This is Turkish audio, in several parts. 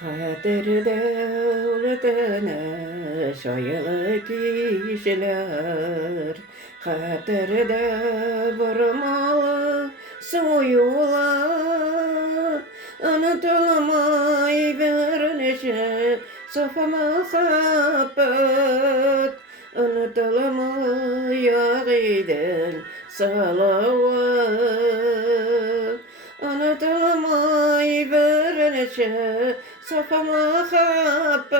Hatırda uladığına şayalı kişiler, hatırda vurmalı soyular, unutulmay görünüşü safa muhabbet, unutulmay yağiden salavat. Unutulmay görünüşü safa muhabbet,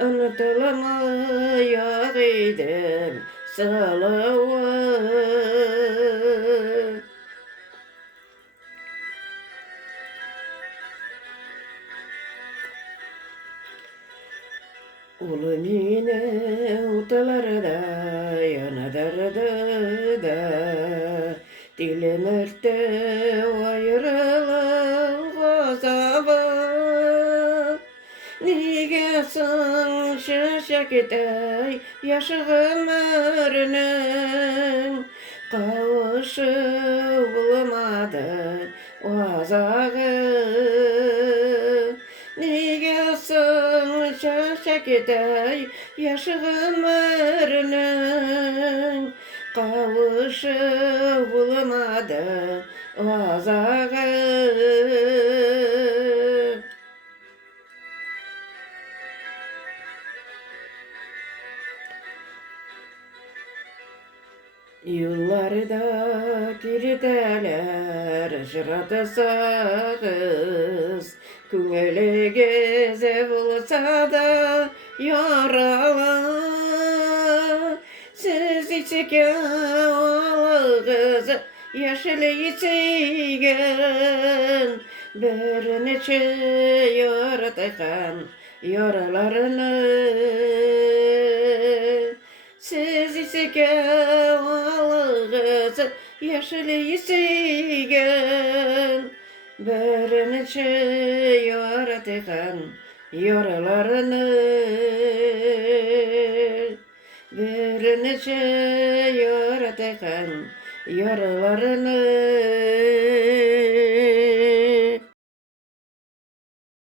unutulmay yağiden salavat. Ulum yine utalarda yanadardı da dilim örtte ayrılık azabı. Nigesin şaşakitay yaşı ömrünün kavuşu bulamadı o azağı. Nigesin şaşakitay yaşı ömrünün kavuşu bulamadı o azağı. Yıllarda kirdeler şıratısağız, Küngeli geze bulsa da yaralı. Siz içike ağlığız yaşlı içigen, bir neçe yaratıkan yaralarını. Siz içike ağlığız yaşlı içigen, bir neçe yaratıkan yaralarını. Bir neçe yaratıkan yaralarını.